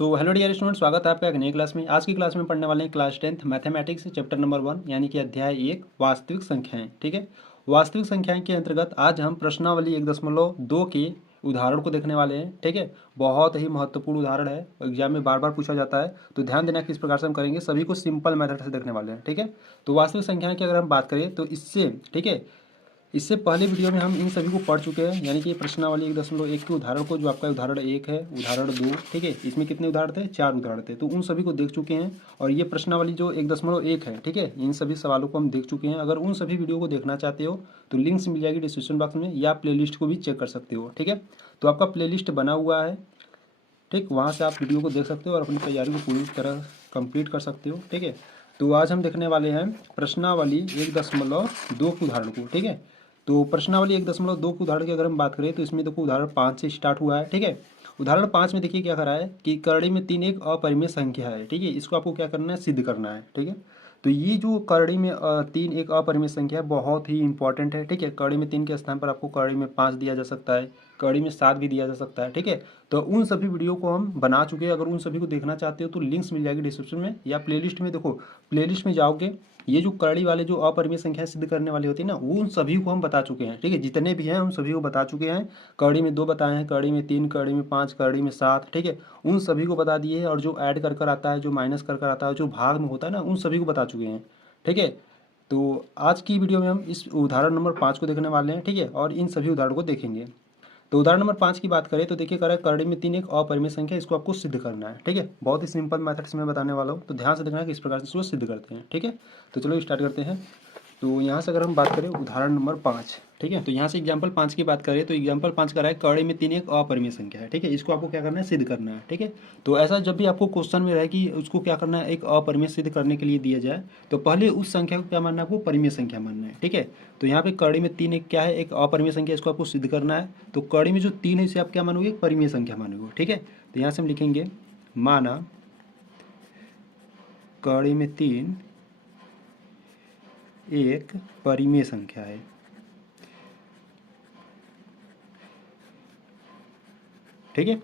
Hello dear student, स्वागत है आपका एक नई क्लास में। आज की क्लास में पढ़ने वाले हैं class 10th mathematics chapter number 1 यानी कि अध्याय 1 वास्तविक संख्याएं। ठीक है, वास्तविक संख्याएं के अंतर्गत आज हम प्रश्नावली 1.2 के उदाहरण को देखने वाले हैं। ठीक है, बहुत ही महत्वपूर्ण उदाहरण है, एग्जाम में बार बार पूछा जाता है, तो ध्यान देना किस प्रकार से हम करेंगे। सभी को सिंपल मेथड से देखने वाले हैं। ठीक है, तो वास्तविक संख्याएं की अगर हम बात करें तो इससे ठीक है, इससे पहले वीडियो में हम इन सभी को पढ़ चुके हैं, यानी कि प्रश्नावली 1.1 के उदाहरण को, जो आपका उदाहरण 1 है, उदाहरण 2। ठीक है, इसमें कितने उदाहरण थे? 4 उदाहरण थे, तो उन सभी को देख चुके हैं। और ये प्रश्नावली जो 1.1 है, ठीक है, इन सभी सवालों को हम देख चुके हैं। अगर उन सभी वीडियो को देखना चाहते हो तो लिंक्स मिल जाएगी डिस्क्रिप्शन बॉक्स में, या प्ले को भी चेक कर सकते हो। ठीक है, तो आपका प्ले बना हुआ है, ठीक, वहाँ से आप वीडियो को देख सकते हो और अपनी तैयारी को पूरी तरह कंप्लीट कर सकते हो। ठीक है, तो आज हम देखने वाले हैं प्रश्नावली 1.2 के उदाहरण को। ठीक है, तो प्रश्नावली 1.2 के उदाहरण की अगर हम बात करें तो इसमें देखो उदाहरण 5 से स्टार्ट हुआ है। ठीक है, उदाहरण 5 में देखिए क्या करा है कि करड़ी में 3 एक अपरिमेय संख्या है। ठीक है, इसको आपको क्या करना है? सिद्ध करना है। ठीक है, तो ये जो करड़ी में 3 एक अपरिमेय संख्या है, बहुत ही इंपॉर्टेंट है। ठीक है, करड़ी में 3 के स्थान पर आपको करड़ी में 5 दिया जा सकता है, कड़ी में 7 भी दिया जा सकता है। ठीक है, तो उन सभी वीडियो को हम बना चुके हैं। अगर उन सभी को देखना चाहते हो तो लिंक्स मिल जाएगी डिस्क्रिप्शन में या प्लेलिस्ट में। देखो प्लेलिस्ट में जाओगे, ये जो करड़ी वाले जो अपरिमेय संख्या सिद्ध करने वाली होती है ना, वो उन सभी को हम बता चुके हैं। ठीक है, जितने भी हैं उन सभी को बता चुके हैं। कड़ी में 2 बताए हैं, कड़ी में 3, कड़ी में 5, कड़ी में 7। ठीक है, उन सभी को बता दिए हैं। और जो ऐड कर कर आता है, जो माइनस कर कर आता है, जो भाग में होता है ना, उन सभी को बता चुके हैं। ठीक है, तो आज की वीडियो में हम इस उदाहरण नंबर 5 को देखने वाले हैं। ठीक है, और इन सभी उदाहरण को देखेंगे। तो उदाहरण नंबर 5 की बात करें तो देखिए कह रहा है करड़ी में 3 एक अपरिमेय संख्या, इसको आपको सिद्ध करना है। ठीक है, बहुत ही सिंपल मेथड से मैं बताने वाला हूँ, तो ध्यान से देखना है कि इस प्रकार से इसको सिद्ध करते हैं। ठीक है, तो चलो स्टार्ट करते हैं। तो यहाँ से अगर हम बात करें उदाहरण नंबर 5, ठीक है, तो यहाँ से एग्जाम्पल 5 की बात करें तो एग्जाम्पल 5 का है करड़ी में 3 एक अपरिमेय संख्या है। ठीक है, इसको आपको क्या करना है? सिद्ध करना है। ठीक है, तो ऐसा जब भी आपको क्वेश्चन में रहे कि उसको क्या करना है, एक अपरिमेय सिद्ध करने के लिए दिया जाए, तो पहले उस संख्या को क्या मानना है? आपको परिमेय संख्या मानना है। ठीक है, तो यहाँ पे कड़ी में 3 एक क्या है? एक अपरिमेय संख्या, इसको आपको सिद्ध करना है। तो कड़ी में जो 3 है इसे आप क्या मानोगे? एक परिमेय संख्या मानोगे। ठीक है, तो यहाँ से हम लिखेंगे माना कड़ी में 3 एक परिमेय संख्या है। ठीक है,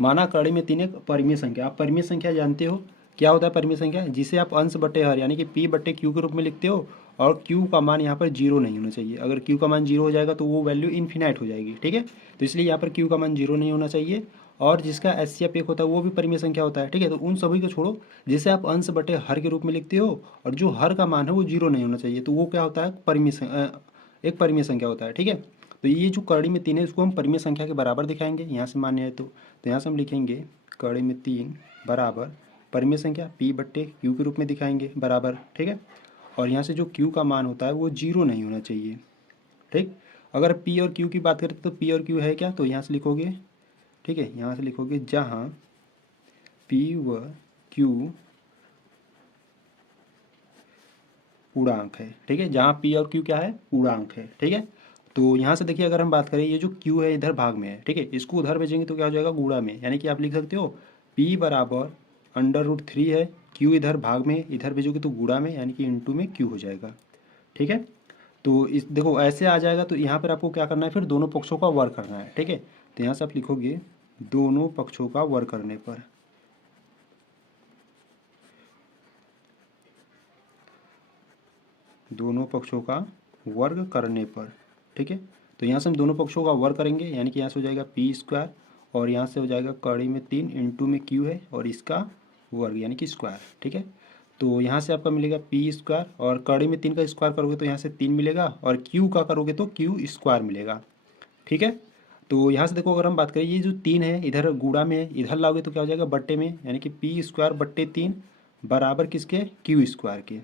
माना कड़ी में 3 एक परिमेय संख्या। आप परिमेय संख्या जानते हो क्या होता है? परिमेय संख्या जिसे आप अंश बटे हर यानी कि पी बटे क्यू के रूप में लिखते हो, और क्यू का मान यहाँ पर जीरो नहीं होना चाहिए। अगर क्यू का मान जीरो हो जाएगा तो वो वैल्यू इन्फिनाइट हो जाएगी। ठीक है, तो इसलिए यहाँ पर क्यू का मान जीरो नहीं होना चाहिए। और जिसका एचसीएफ एक होता है वो भी परिमेय संख्या होता है। ठीक है, तो उन सभी को छोड़ो, जिसे आप अंश बटे हर के रूप में लिखते हो और जो हर का मान है वो जीरो नहीं होना चाहिए, तो वो क्या होता है? एक परिमेय संख्या होता है। ठीक है, तो ये जो कड़ी में 3 है इसको हम परिमेय संख्या के बराबर दिखाएंगे, यहाँ से मान्य है तो यहाँ से हम लिखेंगे कड़ी में 3 बराबर परिमेय संख्या पी बट्टे क्यू के रूप में दिखाएंगे बराबर। ठीक है, और यहाँ से जो क्यू का मान होता है वो जीरो नहीं होना चाहिए। ठीक, अगर पी और क्यू की बात करें तो पी और क्यू है क्या? तो यहाँ से लिखोगे, ठीक है, यहाँ से लिखोगे जहाँ पी व क्यू पूर्णांक है। ठीक है, जहाँ पी और क्यू क्या है? पूर्णांक है। ठीक है, तो यहाँ से देखिए अगर हम बात करें, ये जो क्यू है इधर भाग में है। ठीक है, इसको उधर भेजेंगे तो क्या हो जाएगा? गुणा में, यानी कि आप लिख सकते हो पी बराबर √3 है, क्यू इधर भाग में, इधर भेजोगे तो गुणा में, यानी कि इंटू में क्यू हो जाएगा। ठीक है, तो इस देखो ऐसे आ जाएगा, तो यहाँ पर आपको क्या करना है? फिर दोनों पक्षों का वर्ग करना है। ठीक है, तो यहाँ से आप लिखोगे दोनों पक्षों का वर्ग करने पर, दोनों पक्षों का वर्ग करने पर। ठीक है, तो यहाँ से हम दोनों पक्षों का वर्ग करेंगे, यानी कि यहाँ से हो जाएगा पी स्क्वायर, और यहाँ से हो जाएगा कड़ी में 3 इंटू में क्यू है और इसका वर्ग यानी कि स्क्वायर। ठीक है, तो यहाँ से आपका मिलेगा पी स्क्वायर, और कड़ी में 3 का स्क्वायर करोगे तो यहाँ से 3 मिलेगा, और क्यू का करोगे तो क्यू स्क्वायर मिलेगा। ठीक है, तो यहाँ से देखो अगर हम बात करें, ये जो 3 है इधर गुणा में है, इधर लाओगे तो क्या हो जाएगा? बट्टे में, यानी कि पी स्क्वायर बट्टे 3 बराबर किसके? क्यू स्क्वायर के।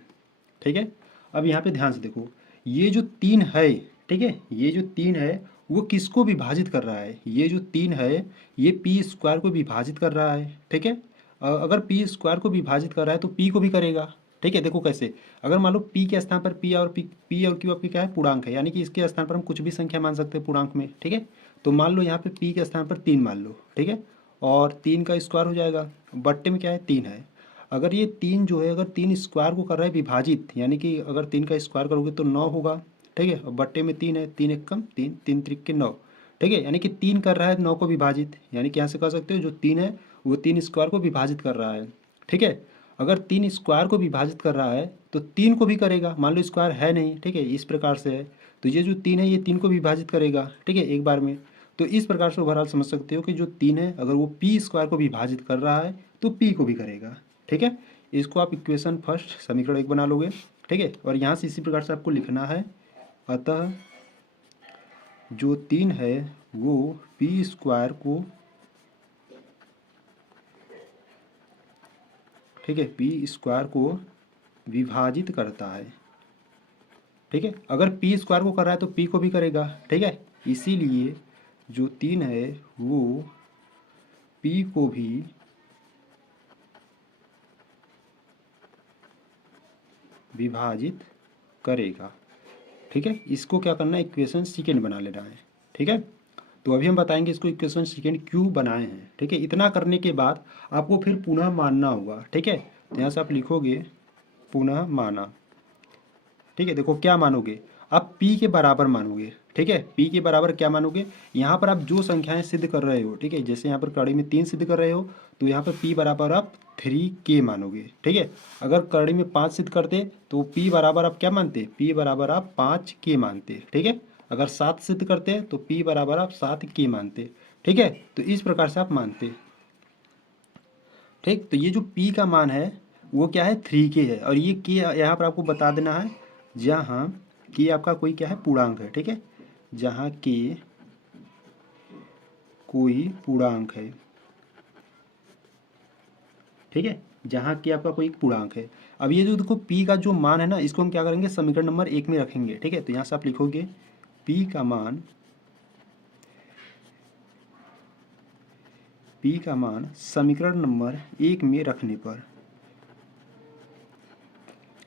ठीक है, अब यहाँ पे ध्यान से देखो, ये जो 3 है, ठीक है, ये जो 3 है वो किसको विभाजित कर रहा है? ये जो 3 है ये पी स्क्वायर को विभाजित कर रहा है। ठीक है, अगर पी स्क्वायर को विभाजित कर रहा है तो पी को भी करेगा। ठीक है, देखो कैसे, अगर मान लो पी के स्थान पर पी और क्यू आपकी क्या है? पूर्णांक है, यानी कि इसके स्थान पर हम कुछ भी संख्या मान सकते हैं पूर्णांक में। ठीक है, तो मान लो यहाँ पे पी के स्थान पर 3 मान लो। ठीक है, और 3 का स्क्वायर हो जाएगा, बट्टे में क्या है? 3 है। अगर ये 3 जो है, अगर 3 स्क्वायर को कर रहा है विभाजित, यानी कि अगर 3 का स्क्वायर करोगे तो 9 होगा। ठीक है, और बट्टे में 3 है, 3 एक कम 3, 3 त्रिक के 9। ठीक है, यानी कि 3 कर रहा है 9 को विभाजित, यानी कि यहाँ से कह सकते हो जो 3 है वो 3 स्क्वायर को विभाजित कर रहा है, ठीक है। अगर 3 स्क्वायर को विभाजित कर रहा है तो 3 को भी करेगा, मान लो स्क्वायर है नहीं, ठीक है, इस प्रकार से है, तो ये जो 3 है ये 3 को विभाजित करेगा, ठीक है, एक बार में। तो इस प्रकार से ओवरऑल समझ सकते हो कि जो 3 है अगर वो पी स्क्वायर को विभाजित कर रहा है तो पी को भी करेगा, ठीक है। इसको आप इक्वेशन फर्स्ट समीकरण 1 बना लोगे, ठीक है, और यहाँ से इसी प्रकार से आपको लिखना है, अतः जो 3 है वो पी स्क्वायर को, ठीक है, पी स्क्वायर को विभाजित करता है, ठीक है। अगर पी स्क्वायर को कर रहा है तो पी को भी करेगा, ठीक है। इसीलिए जो 3 है वो पी को भी विभाजित करेगा, ठीक है। इसको क्या करना है, इक्वेशन सेकेंड बना लेना है, ठीक है। तो अभी हम बताएंगे इसको इक्वेशन सेकेंड क्यों बनाए हैं, ठीक है। इतना करने के बाद आपको फिर पुनः मानना होगा, ठीक है। तो यहाँ से आप लिखोगे पुनः माना, ठीक है। देखो क्या मानोगे, आप p के बराबर मानोगे, ठीक है। p के बराबर क्या मानोगे, यहाँ पर आप जो संख्याएं सिद्ध कर रहे हो, ठीक है, जैसे यहाँ पर कड़ी में 3 सिद्ध कर रहे हो तो यहाँ पर p बराबर आप 3k मानोगे, ठीक है। अगर कड़ी में 5 सिद्ध करते तो p बराबर आप क्या मानते, p बराबर आप 5k मानते, ठीक है। अगर 7 सिद्ध करते तो p बराबर आप 7k मानते, ठीक है। तो इस प्रकार से आप मानते, ठीक। तो ये जो p का मान है वो क्या है, 3k है, और ये k यहाँ पर आपको बता देना है जहाँ k आपका कोई क्या है, पूर्णांक है, ठीक है। जहाँ k कोई पूर्णांक है, ठीक है, जहाँ k आपका कोई पूर्णांक है। अब ये जो देखो p का जो मान है ना, इसको हम क्या करेंगे, समीकरण नंबर 1 में रखेंगे, ठीक है। तो यहाँ से आप लिखोगे p का मान समीकरण नंबर 1 में रखने पर,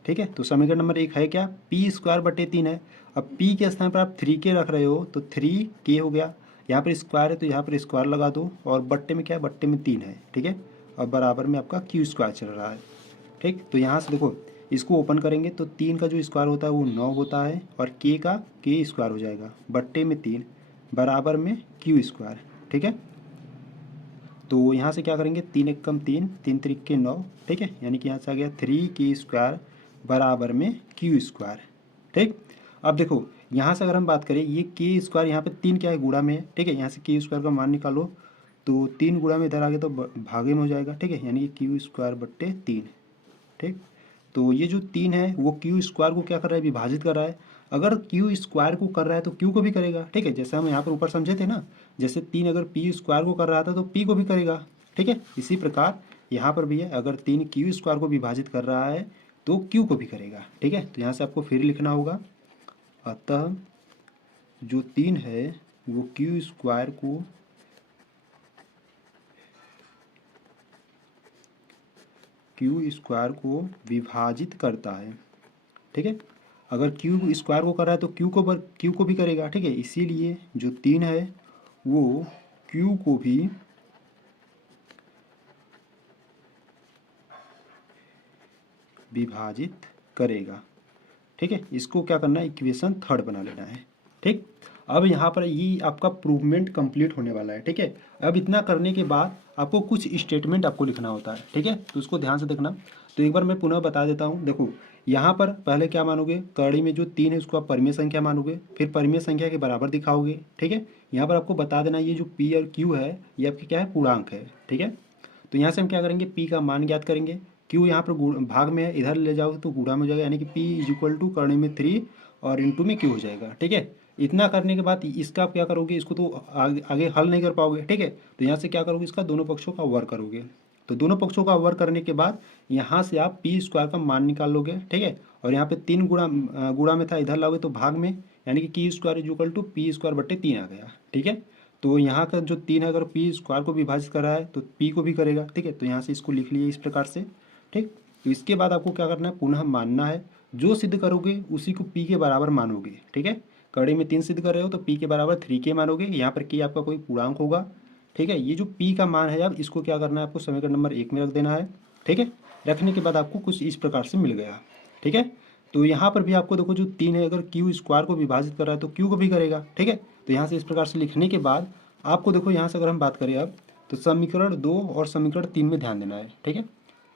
ठीक है। तो समीकरण नंबर 1 है क्या, पी स्क्वायर बटे 3 है। अब p के स्थान पर आप 3k रख रहे हो तो 3k हो गया, यहाँ पर स्क्वायर है तो यहाँ पर स्क्वायर लगा दो, और बट्टे में क्या है, बट्टे में 3 है, ठीक है। और बराबर में आपका q स्क्वायर चल रहा है, ठीक। तो यहाँ से देखो इसको ओपन करेंगे तो 3 का जो स्क्वायर होता है वो 9 होता है, और k का k स्क्वायर हो जाएगा, बट्टे में 3 बराबर में q स्क्वायर, ठीक है। तो यहाँ से क्या करेंगे, 3 एक कम 3, 3 3 के 9, ठीक है, यानी कि यहाँ से आ गया 3k स्क्वायर बराबर में q स्क्वायर, ठीक। अब देखो यहाँ से अगर हम बात करें, ये k स्क्वायर यहाँ पे 3 क्या है, गुणा में है, ठीक है। यहाँ से k स्क्वायर का मान निकालो तो 3 गुणा में इधर आ गया तो भागे में हो जाएगा, ठीक है, यानी कि q स्क्वायर बट्टे 3, ठीक। तो ये जो 3 है वो q स्क्वायर को क्या कर रहा है, विभाजित कर रहा है। अगर q स्क्वायर को कर रहा है तो q को भी करेगा, ठीक है। जैसे हम यहाँ पर ऊपर समझे थे ना, जैसे 3 अगर p स्क्वायर को कर रहा था तो p को भी करेगा, ठीक है। इसी प्रकार यहाँ पर भी है, अगर 3 q स्क्वायर को विभाजित कर रहा है तो q को भी करेगा, ठीक है। तो यहाँ से आपको फिर लिखना होगा, अतः जो 3 है वो q स्क्वायर को विभाजित करता है, ठीक है। अगर q स्क्वायर को कर रहा है तो q को भी करेगा, ठीक है। इसीलिए जो 3 है वो q को भी विभाजित करेगा, ठीक है। इसको क्या करना है, इक्वेशन थर्ड बना लेना है, ठीक। अब यहाँ पर ये आपका प्रूवमेंट कंप्लीट होने वाला है, ठीक है। अब इतना करने के बाद आपको कुछ स्टेटमेंट आपको लिखना होता है, ठीक है। तो उसको ध्यान से देखना। तो एक बार मैं पुनः बता देता हूँ, देखो यहाँ पर पहले क्या मानोगे, कड़ी में जो 3 है उसको आप परिमेय संख्या मानोगे, फिर परिमेय संख्या के बराबर दिखाओगे, ठीक है। यहाँ पर आपको बता देना ये जो p और q है ये आपके क्या है, पूर्णांक है, ठीक है। तो यहाँ से हम क्या करेंगे, p का मान ज्ञात करेंगे, q यहाँ पर भाग में है, इधर ले जाओगे तो गुणा में हो जाएगा, यानी कि p इज इक्वल टू करने में 3 और इंटू में q हो जाएगा, ठीक है। इतना करने के बाद इसका आप क्या करोगे, इसको तो आगे हल नहीं कर पाओगे, ठीक है। तो यहाँ से क्या करोगे, इसका दोनों पक्षों का वर्ग करोगे। तो दोनों पक्षों का वर्ग करने के बाद यहाँ से आप पी स्क्वायर का मान निकाल लोगे, ठीक है। और यहाँ पे 3 गुणा में था, इधर लाओगे तो भाग में, यानी कि की square is equal to P square बट्टे 3 आ गया, ठीक है। तो यहाँ का जो 3 है अगर पी स्क्वायर को विभाजित कर रहा है तो पी को भी करेगा, ठीक है। तो यहाँ से इसको लिख लिए इस प्रकार से, ठीक। तो इसके बाद आपको क्या करना है, पुनः मानना है, जो सिद्ध करोगे उसी को पी के बराबर मानोगे, ठीक है। कड़ी में 3 सिद्ध कर रहे हो तो p के बराबर 3k मानोगे, यहाँ पर k आपका कोई पूर्णांक होगा, ठीक है। ये जो p का मान है अब इसको क्या करना है, आपको समीकरण नंबर 1 में रख देना है, ठीक है। रखने के बाद आपको कुछ इस प्रकार से मिल गया, ठीक है। तो यहाँ पर भी आपको देखो जो 3 है अगर q स्क्वायर को विभाजित कर रहा है तो q को भी करेगा, ठीक है। तो यहाँ से इस प्रकार से लिखने के बाद आपको देखो यहाँ से अगर हम बात करें अब, तो समीकरण 2 और समीकरण 3 में ध्यान देना है, ठीक है।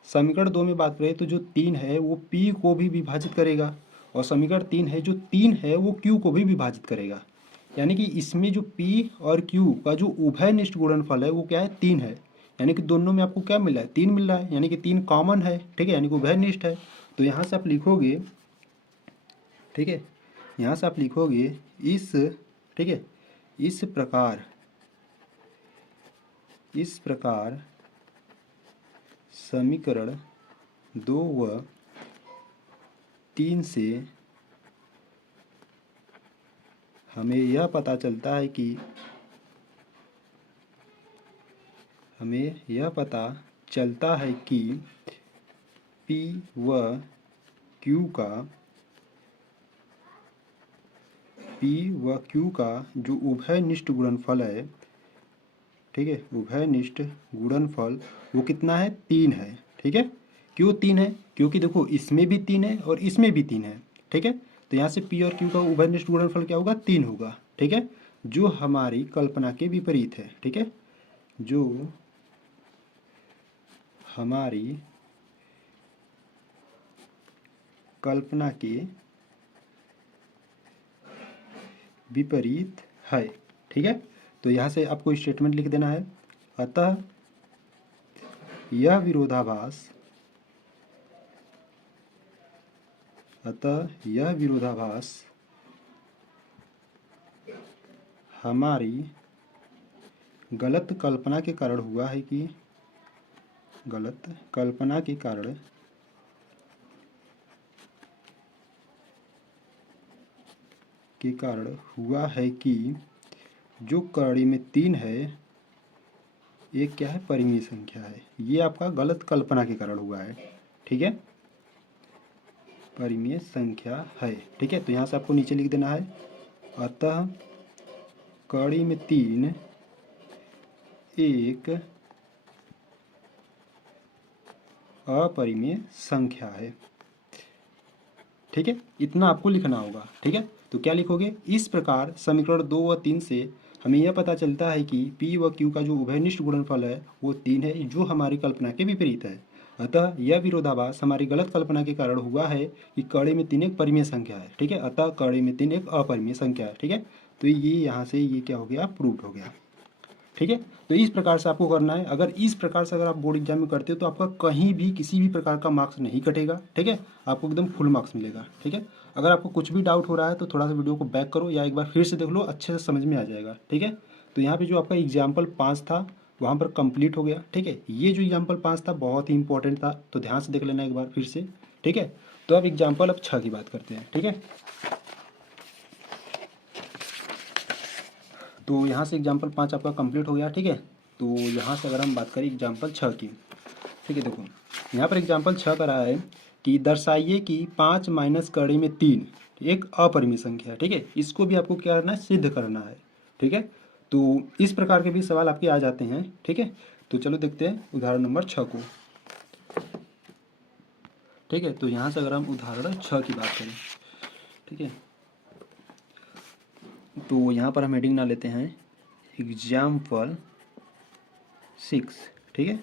समीकरण 2 में बात करें तो जो 3 है वो P को भी विभाजित करेगा, और समीकरण 3 है जो 3 है वो Q को भी विभाजित करेगा। यानी कि इसमें जो P और Q का जो उभयनिष्ठ गुणनफल है वो क्या है, 3 है। यानी कि दोनों में आपको क्या मिल रहा है, 3 मिल रहा है, यानी कि 3 कॉमन है, ठीक है, यानी कि उभयनिष्ठ है। तो यहाँ से आप लिखोगे, ठीक है, यहाँ से आप लिखोगे इस, ठीक है, इस प्रकार समीकरण 2 व 3 से हमें यह पता चलता है कि P व Q का जो उभयनिष्ठ गुणनफल है, ठीक है, उभयनिष्ठ गुणनफल वो कितना है, 3 है, ठीक है। क्यों 3 है, क्योंकि देखो इसमें भी 3 है और इसमें भी 3 है, ठीक है। तो यहाँ से P और Q का उभयनिष्ठ गुणनफल क्या होगा, 3 होगा, ठीक है, जो हमारी कल्पना के विपरीत है, ठीक है, जो हमारी कल्पना के विपरीत है, ठीक है। तो यहाँ से आपको स्टेटमेंट लिख देना है, अतः यह विरोधाभास हमारी गलत कल्पना के कारण हुआ है कि जो कड़ी में 3 है एक क्या है, परिमेय संख्या है। ये आपका गलत कल्पना के कारण हुआ है, ठीक है, परिमेय संख्या है, ठीक है। तो यहाँ से आपको नीचे लिख देना है, अतः कड़ी में 3 एक अपरिमेय संख्या है, ठीक है, इतना आपको लिखना होगा, ठीक है। तो क्या लिखोगे, इस प्रकार समीकरण 2 व 3 से हमें यह पता चलता है कि P व Q का जो उभयनिष्ठ गुणनफल है वो 3 है, जो हमारी कल्पना के विपरीत है। अतः यह विरोधाभास हमारी गलत कल्पना के कारण हुआ है कि कड़ी में 3 एक परिमेय संख्या है, ठीक है, अतः कड़ी में 3 एक अपरिमेय संख्या है, ठीक है। तो ये यहाँ से ये क्या हो गया, प्रूव्ड हो गया, ठीक है। तो इस प्रकार से आपको करना है। अगर इस प्रकार से अगर आप बोर्ड एग्जाम में करते हो तो आपका कहीं भी किसी भी प्रकार का मार्क्स नहीं कटेगा, ठीक है, आपको एकदम फुल मार्क्स मिलेगा, ठीक है। अगर आपको कुछ भी डाउट हो रहा है तो थोड़ा सा वीडियो को बैक करो या एक बार फिर से देख लो, अच्छे से समझ में आ जाएगा, ठीक है। तो यहाँ पे जो आपका एग्जाम्पल 5 था वहाँ पर कंप्लीट हो गया, ठीक है। ये जो एग्जाम्पल 5 था बहुत ही इंपॉर्टेंट था, तो ध्यान से देख लेना एक बार फिर से, ठीक है। तो अब एग्जाम्पल 6 की बात करते हैं, ठीक है। तो यहाँ से एग्जाम्पल 5 आपका कंप्लीट हो गया, ठीक है। तो यहाँ से अगर हम बात करें एग्जाम्पल 6 की, ठीक है, देखो यहाँ पर एग्जाम्पल 6 का रहा है कि दर्शाइए कि 5 माइनस कड़ी में 3 एक अपरिमेय संख्या है, ठीक है। इसको भी आपको क्या करना है, सिद्ध करना है, ठीक है। तो इस प्रकार के भी सवाल आपके आ जाते हैं, ठीक है। तो चलो देखते हैं उदाहरण नंबर 6 को, ठीक है। तो यहाँ से अगर हम उदाहरण 6 की बात करें, ठीक है, तो यहाँ पर हम हेडिंग ना लेते हैं एग्जाम्पल 6, ठीक है।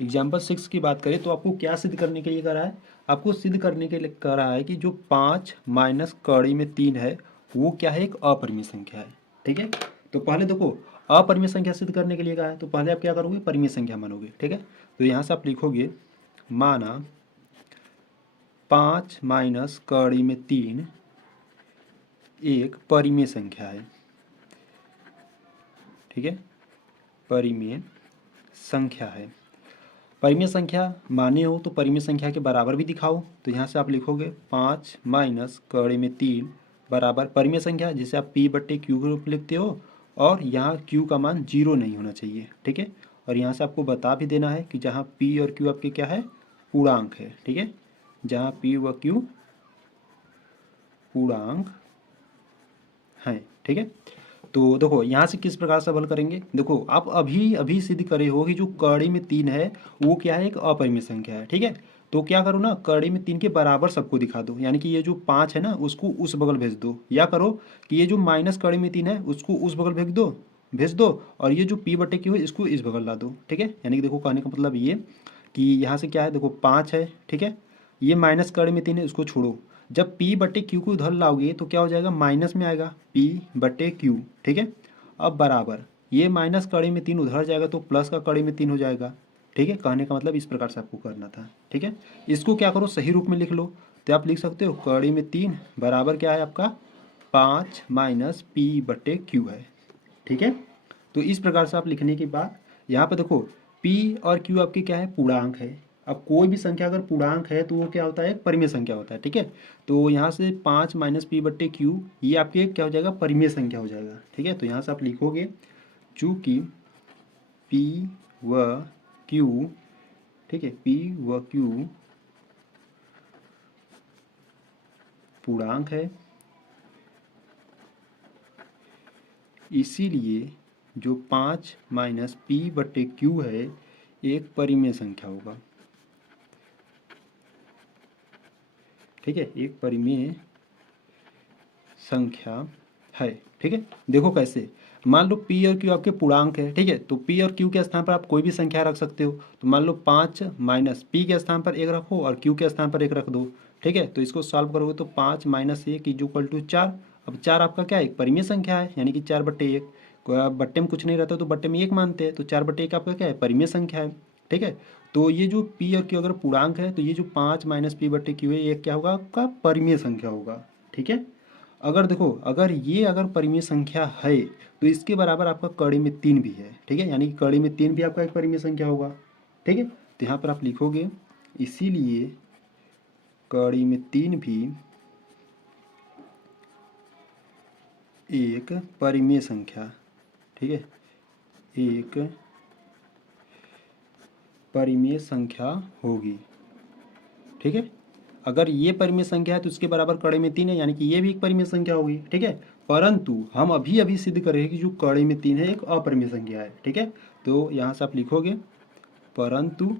एग्जाम्पल 6 की बात करें तो आपको क्या सिद्ध करने के लिए करा है, आपको सिद्ध करने के लिए करा है कि जो 5 माइनस कड़ी में 3 है वो क्या है, एक अपरिमेय संख्या है, ठीक है। तो पहले देखो अपरिमेय संख्या सिद्ध करने के लिए कहा है, तो पहले आप क्या करोगे, परिमेय संख्या मानोगे, ठीक है। तो यहाँ से आप लिखोगे, माना 5 माइनस कड़ी में 3 एक परिमेय संख्या है, ठीक है, परिमेय संख्या है। परिमेय संख्या माने हो तो परिमेय संख्या के बराबर भी दिखाओ। तो यहाँ से आप लिखोगे 5 माइनस कड़ी में 3 बराबर परिमेय संख्या, जिसे आप P बट्टे Q के रूप में लिखते हो, और यहाँ Q का मान 0 नहीं होना चाहिए, ठीक है। और यहाँ से आपको बता भी देना है कि जहाँ P और Q आपके क्या है, पूर्णांक है, ठीक है, जहाँ P व Q पूर्णांक हैं, ठीक है। तो देखो यहाँ से किस प्रकार से हल करेंगे, देखो आप अभी अभी सिद्ध करे हो कि जो कड़ी में 3 है वो क्या है, एक अपरिमेय संख्या है, ठीक है। तो क्या करो ना, कड़ी में 3 के बराबर सबको दिखा दो, यानी कि ये जो 5 है ना उसको उस बगल भेज दो, या करो कि ये जो माइनस कड़ी में 3 है उसको उस बगल भेज दो, भेज दो और ये जो पी बटे क्यू है इसको इस बगल ला दो, ठीक है। यानी कि देखो कहने का मतलब ये कि यहाँ से क्या है, देखो 5 है, ठीक है, ये माइनस कड़ी में 3 है, इसको छोड़ो। जब पी बटे क्यू को उधर लाओगे तो क्या हो जाएगा, माइनस में आएगा पी बटे क्यू, ठीक है। अब बराबर ये माइनस कड़ी में 3 उधर जाएगा तो प्लस का कड़ी में 3 हो जाएगा, ठीक है। कहने का मतलब इस प्रकार से आपको करना था, ठीक है। इसको क्या करो, सही रूप में लिख लो। तो आप लिख सकते हो कड़ी में 3 बराबर क्या है आपका 5 माइनस पी बटे क्यू है, ठीक है। तो इस प्रकार से आप लिखने के बाद यहाँ पे देखो p और q आपकी क्या है, पूर्णांक है। अब कोई भी संख्या अगर पूर्णांक है तो वो क्या होता है, परिमेय संख्या होता है, ठीक है। तो यहाँ से 5 माइनस पी बट्टे क्यू ये आपके क्या हो जाएगा, परिमेय संख्या हो जाएगा, ठीक है। तो यहाँ से आप लिखोगे चूँकि p व q, ठीक है, p व q पूर्णांक है, इसीलिए जो 5 माइनस पी बटे क्यू है एक परिमेय संख्या होगा, ठीक है, एक परिमेय संख्या है, ठीक है। देखो कैसे, मान लो p और q आपके पूर्णांक है, ठीक है। तो p और q के स्थान पर आप कोई भी संख्या रख सकते हो। तो मान लो 5 माइनस p के स्थान पर 1 रखो और q के स्थान पर 1 रख दो, ठीक है। तो इसको सॉल्व करोगे तो 5 माइनस 1 इज इक्वल टू 4। अब 4 आपका क्या है, एक परिमेय संख्या है, यानी कि 4 बट्टे 1। बट्टे में कुछ नहीं रहता तो बट्टे में 1 मानते हैं, तो 4 बट्टे 1 आपका क्या है, परिमेय संख्या है, ठीक है। तो ये जो p और q अगर पूर्णांक है तो ये जो 5 माइनस पी बट्टे क्यू है ये क्या होगा, आपका परिमेय संख्या होगा, ठीक है। अगर देखो अगर ये अगर परिमेय संख्या है तो इसके बराबर आपका कड़ी में 3 भी है, ठीक है। यानी कि कड़ी में 3 भी आपका एक परिमेय संख्या होगा, ठीक है। तो यहाँ पर आप लिखोगे इसीलिए कड़ी में 3 भी एक परिमेय संख्या, ठीक है, एक परिमेय संख्या होगी, ठीक है। अगर ये परिमेय संख्या है तो इसके बराबर कड़ी में 3 है, यानी कि ये भी एक परिमेय संख्या होगी, ठीक है। परंतु हम अभी अभी सिद्ध कर रहे हैं कि जो कड़ी में 3 है एक अपरिमेय संख्या है, ठीक है। तो यहाँ से आप लिखोगे परंतु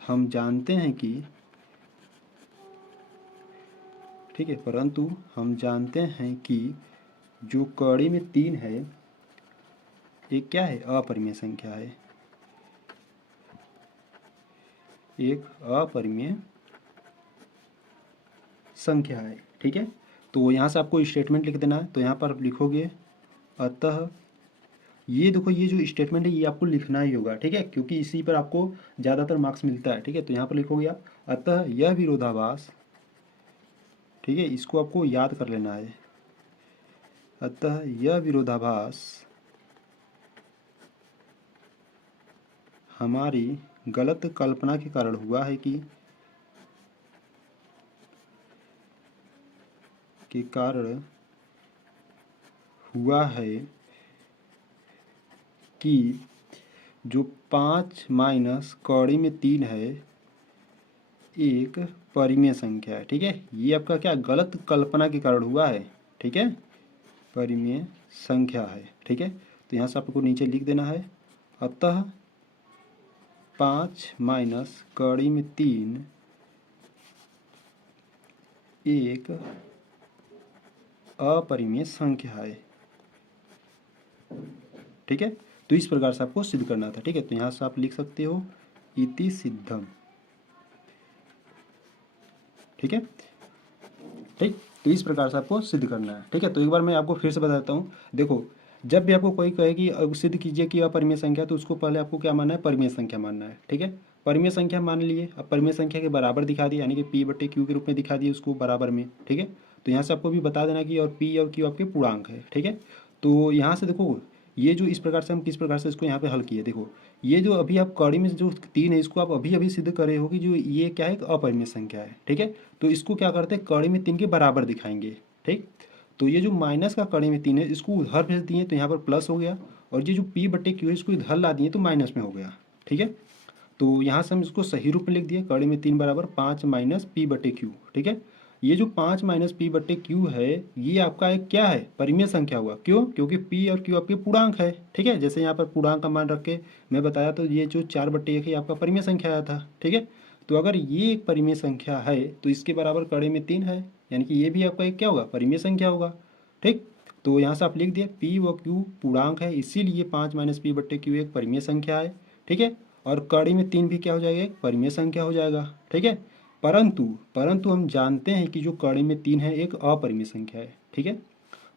हम जानते हैं कि, ठीक है, परंतु हम जानते हैं कि जो कड़ी में 3 है एक क्या है, अपरिमेय संख्या है, एक अपरिमेय संख्या है, ठीक है। तो यहाँ से आपको स्टेटमेंट लिख देना है। तो यहाँ पर आप लिखोगे अतः, ये देखो ये जो स्टेटमेंट है ये आपको लिखना ही होगा, ठीक है, क्योंकि इसी पर आपको ज़्यादातर मार्क्स मिलता है, ठीक है। तो यहाँ पर लिखोगे आप अतः यह विरोधाभास, ठीक है, इसको आपको याद कर लेना है। अतः यह विरोधाभास हमारी गलत कल्पना के कारण हुआ है के कारण हुआ है कि जो 5 माइनस कड़ी में 3 है एक परिमेय संख्या है, ठीक है। ये आपका क्या गलत कल्पना के कारण हुआ है, ठीक है, परिमेय संख्या है, ठीक है। तो यहाँ से आपको नीचे लिख देना है अतः 5 माइनस कड़ी में 3 एक अपरिमेय संख्या है, ठीक है। तो इस प्रकार से आपको सिद्ध करना था, ठीक है। तो यहाँ से आप लिख सकते हो इति सिद्धम, ठीक है, ठीक। तो इस प्रकार से आपको सिद्ध करना है, ठीक है। तो एक बार मैं आपको फिर से बता देता हूँ। देखो जब भी आपको कोई कहे कि सिद्ध कीजिए कि अपरिमेय संख्या, तो उसको पहले आपको क्या मानना है, परिमेय संख्या मानना है, ठीक है। परिमेय संख्या मान लिए, अब परिमेय संख्या के बराबर दिखा दिया, यानी कि पी बट्टे क्यू के रूप में दिखा दिए उसको बराबर में, ठीक है। तो यहाँ से आपको भी बता देना कि और पी और क्यू आपके पूर्णांक है, ठीक है। तो यहाँ से देखो ये जो इस प्रकार से हम किस प्रकार से इसको यहाँ पे हल किए, देखो ये जो अभी आप कड़ी में जो 3 है इसको आप अभी अभी सिद्ध करे हो कि जो ये क्या है, एक अपरिमेय संख्या है, ठीक है। तो इसको क्या करते हैं, कड़ी में 3 के बराबर दिखाएंगे, ठीक। तो ये जो माइनस का कड़ी में 3 है इसको उधर भेज दिए तो यहाँ पर प्लस हो गया, और ये जो पी बट्टे क्यू है इसको इधर ला दिए तो माइनस में हो गया, ठीक है। तो यहाँ से हम इसको सही रूप में लिख दिए, कड़ी में 3 बराबर 5 माइनस पी बटे क्यू, ठीक है। ये जो 5 माइनस पी बटे क्यू है ये आपका एक क्या है, परिमेय संख्या हुआ, क्यों, क्योंकि पी और क्यू आपके पूर्णांक है, ठीक है। जैसे यहाँ पर पूर्णांक का मान रख के मैं बताया तो ये जो 4 बट्टे 1 है आपका परिमेय संख्या आया था, ठीक है। तो अगर ये एक परिमेय संख्या है तो इसके बराबर कड़ी में 3 है, यानी कि ये भी आपका एक क्या होगा, परिमेय संख्या होगा, ठीक। तो यहाँ से आप लिख दिए पी व क्यू पूर्णांक है, इसीलिए 5 माइनस पी बट्टे क्यू एक परिमेय संख्या है, ठीक है। और कड़ी में 3 भी क्या हो जाएगा, एक परिमेय संख्या हो जाएगा, ठीक है। परंतु परंतु हम जानते हैं कि जो कड़ी में 3 है एक अपरिमेय संख्या है, ठीक है।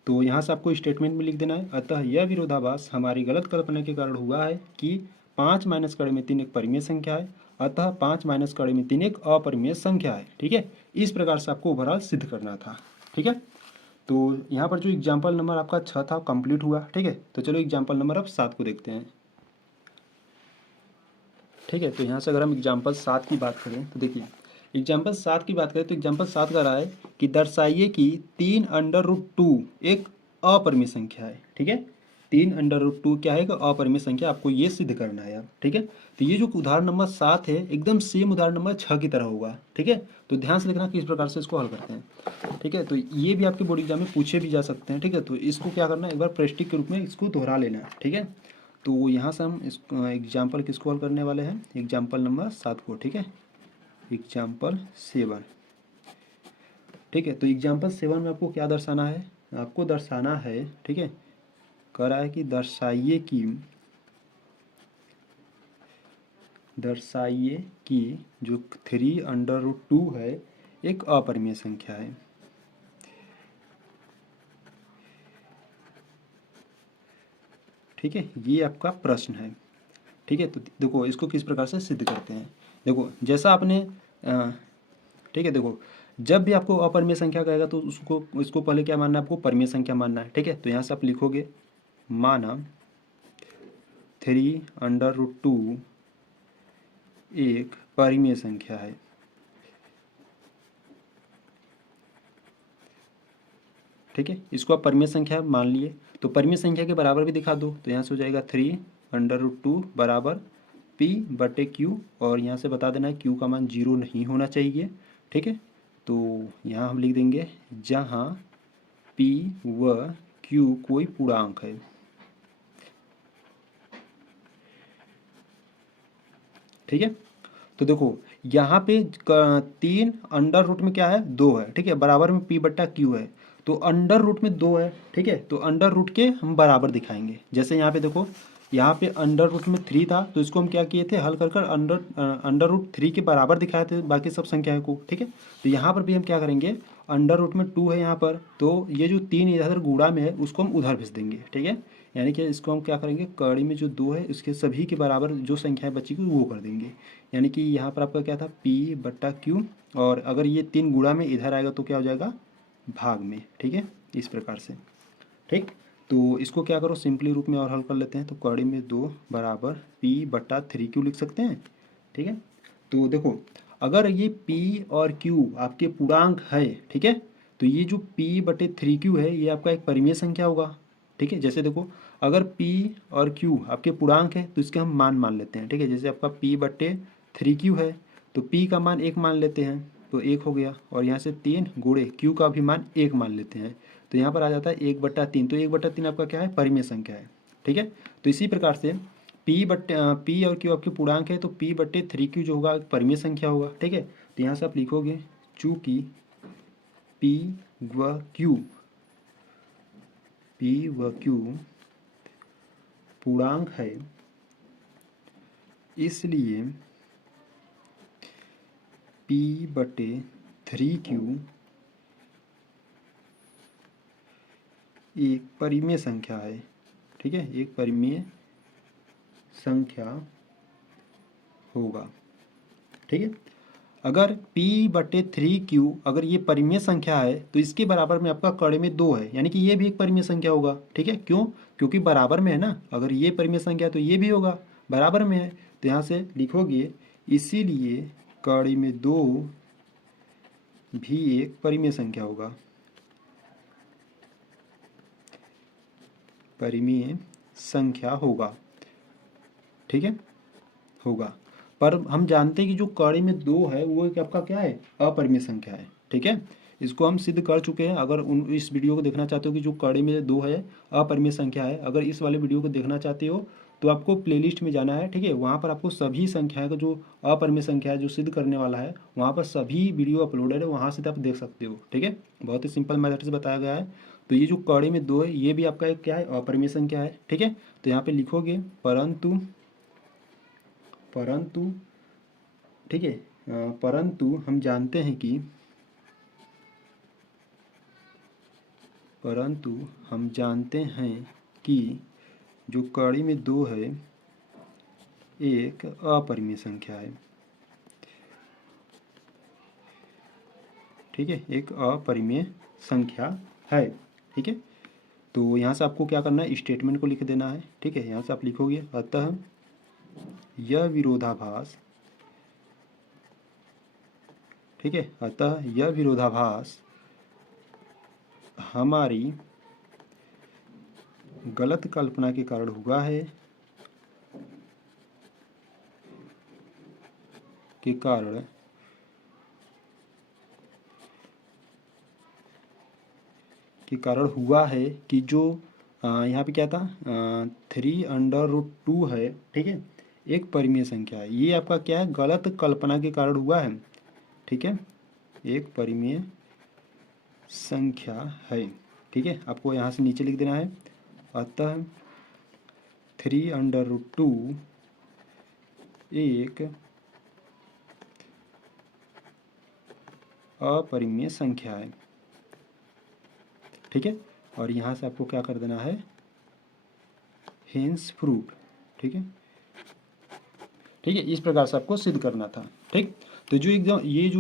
तो यहाँ से आपको स्टेटमेंट में लिख देना है, अतः यह विरोधाभास हमारी गलत कल्पना के कारण हुआ है कि 5 माइनस कड़ी में 3 एक परिमेय संख्या है, अतः 5 माइनस कड़ी में 3 एक अपरिमेय संख्या है, ठीक है। इस प्रकार से आपको ओवरऑल सिद्ध करना था, ठीक है। तो यहाँ पर जो एग्जाम्पल नंबर आपका 6 था कंप्लीट हुआ, ठीक है। तो चलो एग्जाम्पल नंबर अब 7 को देखते हैं, ठीक है। तो यहाँ से अगर हम एग्जाम्पल 7 की बात करें तो देखिए एग्जाम्पल 7 की बात करें तो एग्जाम्पल 7 का रहा है कि दर्शाइए कि 3√2 एक अपरिमेय संख्या है, ठीक है। 3√2 क्या है, एक अपरिमेय संख्या, आपको ये सिद्ध करना है अब, ठीक है। तो ये जो उदाहरण नंबर 7 है एकदम सेम उदाहरण नंबर 6 की तरह होगा, ठीक है। तो ध्यान से देखना किस प्रकार से इसको हल करते हैं, ठीक है। तो ये भी आपके बोर्ड एग्जाम में पूछे भी जा सकते हैं, ठीक है। तो इसको क्या करना है, एक बार प्रैक्टिस के रूप में इसको दोहरा लेना है, ठीक है। तो यहाँ से हम इस एग्जाम्पल किसको हल करने वाले हैं, एग्जाम्पल नंबर 7 को, ठीक है। एग्जाम्पल 7, ठीक है। तो एग्जाम्पल 7 में आपको क्या दर्शाना है, आपको दर्शाना है, ठीक है, कह रहा है कि दर्शाइए कि जो 3√2 है एक अपरिमेय संख्या है, ठीक है। ये आपका प्रश्न है, ठीक है। तो देखो इसको किस प्रकार से सिद्ध करते हैं, देखो जैसा आपने ठीक है, देखो जब भी आपको अपरिमेय संख्या कहेगा तो इसको पहले क्या मानना है, आपको परिमेय संख्या मानना है, ठीक है। तो यहाँ से आप लिखोगे माना 3√2 एक परिमेय संख्या है, ठीक है। इसको आप परिमेय संख्या मान लिए तो परिमेय संख्या के बराबर भी दिखा दो, तो यहाँ से हो जाएगा 3√2 बराबर पी बटे क्यू, और यहाँ से बता देना है क्यू का मान 0 नहीं होना चाहिए, ठीक है। तो यहाँ हम लिख देंगे जहाँ पी व क्यू कोई पूर्णांक है, ठीक है। तो देखो यहाँ पे 3 अंडर रूट में क्या है, 2 है, ठीक है, बराबर में पी बट्टा क्यू है, तो अंडर रूट में 2 है, ठीक है। तो अंडर रूट के हम बराबर दिखाएंगे, जैसे यहाँ पे देखो यहाँ पे अंडर रूट में 3 था तो इसको हम क्या किए थे, हल कर कर अंडर रूट 3 के बराबर दिखाए थे बाकी सब संख्याओं को, ठीक है। तो यहाँ पर भी हम क्या करेंगे, अंडर रूट में 2 है यहाँ पर, तो ये जो 3 इधर गुणा में है उसको हम उधर भेज देंगे, ठीक है। यानी कि इसको हम क्या करेंगे, कड़ी में जो 2 है उसके सभी के बराबर जो संख्याएं बचेगी वो कर देंगे, यानी कि यहाँ पर आपका क्या था पी बट्टा क्यू, और अगर ये 3 गुणा में इधर आएगा तो क्या हो जाएगा, भाग में, ठीक है, इस प्रकार से, ठीक। तो इसको क्या करो सिंपली रूप में और हल कर लेते हैं, तो कड़ी में 2 बराबर पी बट्टा 3Q लिख सकते हैं, ठीक है। तो देखो अगर ये P और Q आपके पूर्णांक है, ठीक है, तो ये जो P बटे 3Q है ये आपका एक परिमेय संख्या होगा, ठीक है। जैसे देखो अगर P और Q आपके पूर्णांक है तो इसके हम मान लेते हैं, ठीक है। जैसे आपका P बटे 3Q है तो P का मान 1 मान लेते हैं तो 1 हो गया, और यहाँ से 3 गुणे Q का भी मान 1 मान लेते हैं, तो यहाँ पर आ जाता है 1/3, तो 1/3 आपका क्या है, परिमेय संख्या है, ठीक है। तो इसी प्रकार से P और Q आपके पूर्णांक है तो P बट्टे 3Q जो होगा परिमेय संख्या होगा, ठीक है। तो यहाँ से आप लिखोगे चूँकि P व Q पूर्णांक है इसलिए P बटे 3Q एक परिमेय संख्या है, ठीक है, एक परिमेय संख्या होगा, ठीक है। अगर P बटे 3Q अगर ये परिमेय संख्या है तो इसके बराबर में आपका कड़ी में 2 है, यानी कि ये भी एक परिमेय संख्या होगा, ठीक है। क्यों, क्योंकि बराबर में है ना, अगर ये परिमेय संख्या है तो ये भी होगा, बराबर में है, तो यहाँ से लिखोगे इसीलिए कड़ी में 2 भी एक परिमेय संख्या होगा, परिमेय संख्या होगा, ठीक है, होगा। पर हम जानते हैं कि जो कड़ी में 2 है वो एक आपका क्या है, अपरिमेय संख्या है, ठीक है। इसको हम सिद्ध कर चुके हैं, अगर इस वीडियो को देखना चाहते हो कि जो कड़ी में 2 है अपरिमेय संख्या है, अगर इस वाले वीडियो को देखना चाहते हो तो आपको प्लेलिस्ट में जाना है, ठीक है। वहाँ पर आपको सभी संख्याएं का जो अपरिमेय संख्या है जो सिद्ध करने वाला है वहाँ पर सभी वीडियो अपलोडेड है, वहाँ से आप देख सकते हो, ठीक है। बहुत ही सिंपल मेथड से बताया गया है। तो ये जो कड़ी में 2 है ये भी आपका एक क्या है, अपरिमेय संख्या है। ठीक है, तो यहाँ पे लिखोगे परंतु ठीक है, परंतु हम जानते हैं कि जो कड़ी में 2 है एक अपरिमेय संख्या है। ठीक है, एक अपरिमेय संख्या है। ठीक है, तो यहाँ से आपको क्या करना है, स्टेटमेंट को लिख देना है। ठीक है, यहाँ से आप लिखोगे अतः यह विरोधाभास, ठीक है, अतः यह विरोधाभास हमारी गलत कल्पना के कारण हुआ है, हुआ है कि जो यहाँ पे क्या था, 3√2 है। ठीक है, एक परिमेय संख्या है। ये आपका क्या है, गलत कल्पना के कारण हुआ है। ठीक है, एक परिमेय संख्या है। ठीक है, आपको यहाँ से नीचे लिख देना है अतः 3√2 एक अपरिमेय संख्या है। ठीक है, और यहाँ से आपको क्या कर देना है, हेंस प्रूव्ड। ठीक है, इस प्रकार से आपको सिद्ध करना था। ठीक, तो जो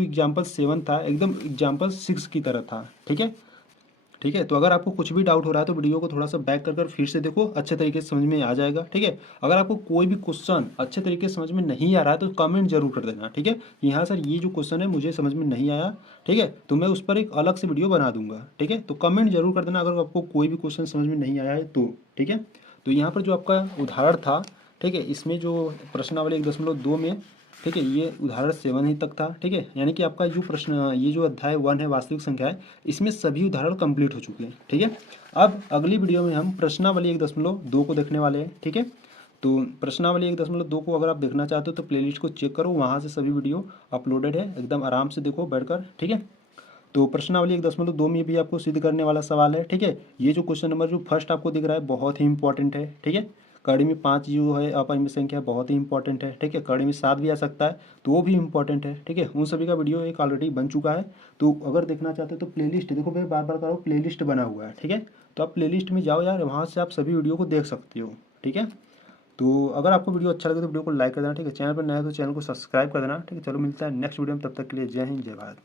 एग्जाम्पल 7 था एकदम एग्जाम्पल 6 की तरह था। ठीक है, तो अगर आपको कुछ भी डाउट हो रहा है तो वीडियो को थोड़ा सा बैक कर फिर से देखो, अच्छे तरीके से समझ में आ जाएगा। ठीक है, अगर आपको कोई भी क्वेश्चन अच्छे तरीके से समझ में नहीं आ रहा है तो कमेंट जरूर कर देना। ठीक है, यहाँ सर ये जो क्वेश्चन है मुझे समझ में नहीं आया, ठीक है, तो मैं उस पर एक अलग से वीडियो बना दूंगा। ठीक है, तो कमेंट जरूर कर देना अगर आपको कोई भी क्वेश्चन समझ में नहीं आया है तो। ठीक है, तो यहाँ पर जो आपका उदाहरण था, ठीक है, इसमें जो प्रश्नावली 1.2 में, ठीक है, ये उदाहरण 7 ही तक था। ठीक है, यानी कि आपका जो प्रश्न, ये जो अध्याय 1 है वास्तविक संख्या है, इसमें सभी उदाहरण कंप्लीट हो चुके हैं। ठीक है, अब अगली वीडियो में हम प्रश्नावली 1.2 को देखने वाले हैं। ठीक है, तो प्रश्नावली 1.2 को अगर आप देखना चाहते हो तो प्लेलिस्ट को चेक करो, वहाँ से सभी वीडियो अपलोडेड है, एकदम आराम से देखो बैठकर। ठीक है, तो प्रश्नावली 1.2 में भी आपको सिद्ध करने वाला सवाल है। ठीक है, ये जो क्वेश्चन नंबर जो फर्स्ट आपको दिख रहा है बहुत ही इंपॉर्टेंट है। ठीक है, कड़ी में 5 जो है अपरिमेय संख्या बहुत ही इंपॉर्टेंट है। ठीक है, कड़ी में 7 भी आ सकता है तो वो भी इंपॉर्टेंट है। ठीक है, उन सभी का वीडियो एक ऑलरेडी बन चुका है, तो अगर देखना चाहते हो तो प्लेलिस्ट देखो भाई, बार बार करो, प्लेलिस्ट बना हुआ है। ठीक है, तो आप प्लेलिस्ट में जाओ यार, वहाँ से आप सभी वीडियो को देख सकते हो। ठीक है, तो अगर आपको वीडियो अच्छा लगे तो वीडियो को लाइक कर देना। ठीक है, चैनल पर नया है तो चैनल को सब्सक्राइब कर देना। ठीक है, चलो मिलता है नेक्स्ट वीडियो में, तब तक के लिए जय हिंद जय भारत।